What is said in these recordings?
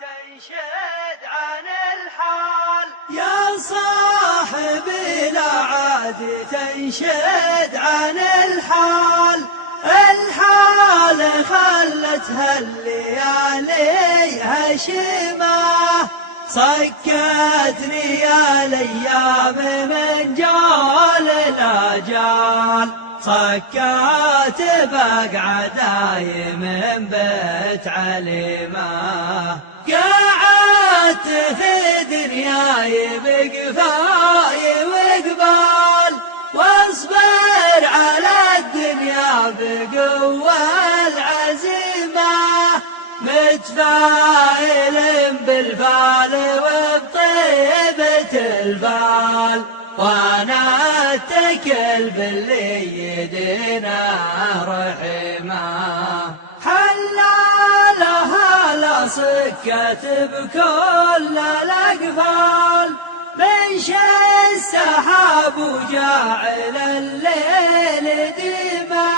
تنشد عن الحال يا صاحبي لا عاد تنشد عن الحال خلتها الليالي هشيمة صكتني يا الايام من جال الاجال صكات بقعة دايم من بيت عليمة قعدت في دنياي بقفاي وقبال واصبر على الدنيا بقوة العزيمة متفائل بالفال وبطيبة الفال وانا اتكل باللي يدينا رحمه حلالها لا سكت بكل الاقفال من السحاب وجاعل الليل ديمه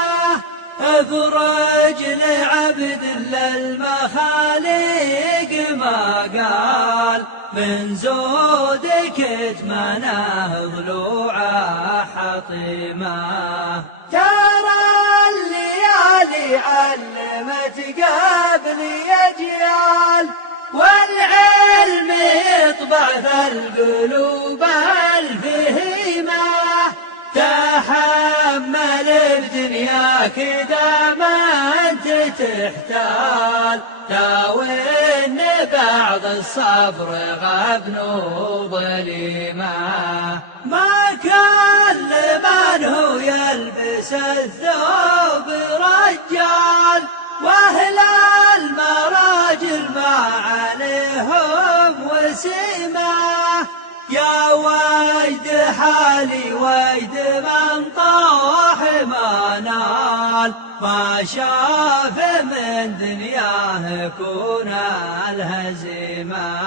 افرج لعبد للمخاليق ما قال من زودك اتمناه ضلوعه حطيمه ترى الليالي علمت قبلي اجيال والعلم يطبع في القلوب الفهيمه تحمل بدنياك داما انت تحتال داوين بعض الصبر غبن وظليمه ما كل من هو يلبس الثوب رجال واهل المراجل ما عليهم وسيمه يا وجد حالي وجد من طاح ما نال ما شاف من دنياه كون الهزيمة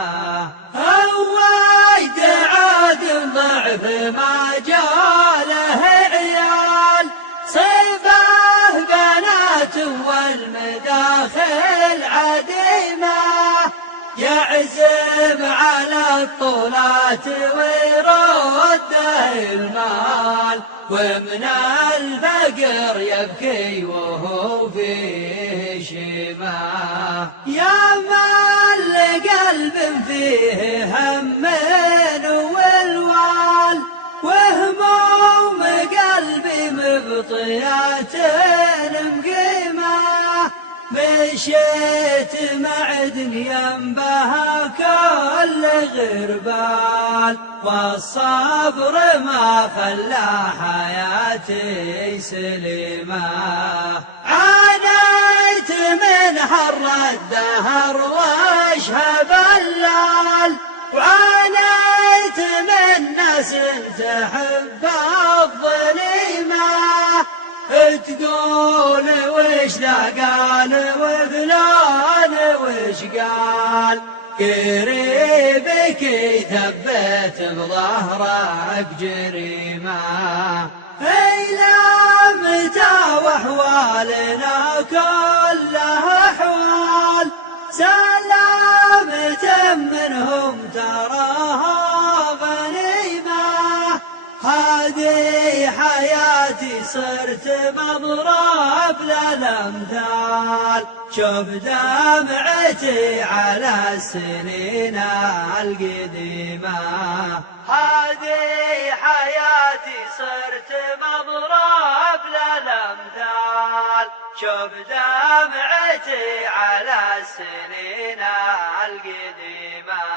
وجد عاد ضعف ما جاله عيال صفاه بنات والمداخل عديمة يعزم على الطولات ويرده المال ومن الفقر يبكي وهو فيه شيمة يا من قلب فيه هم والوال وهموم قلبي مبطيات مقيمة مشيت مع دنيا بها كل غربال والصبر ما خلى حياتي سليمة عانيت من حر الدهر واشهب اللال وعانيت من ناس تحب الظليمة تقول وش ذا قال وفلان وش قال قريبك يثبت بظهرك جريمة إلى متى وأحوالنا كلها أحوال سلامة منهم تراها غنيمة هذه حياتي صرت مضرب للأمثال شوف دمعتي على السنين القديمة هذه حياتي صرت مضرب للأمثال شوف دمعتي على السنين القديمة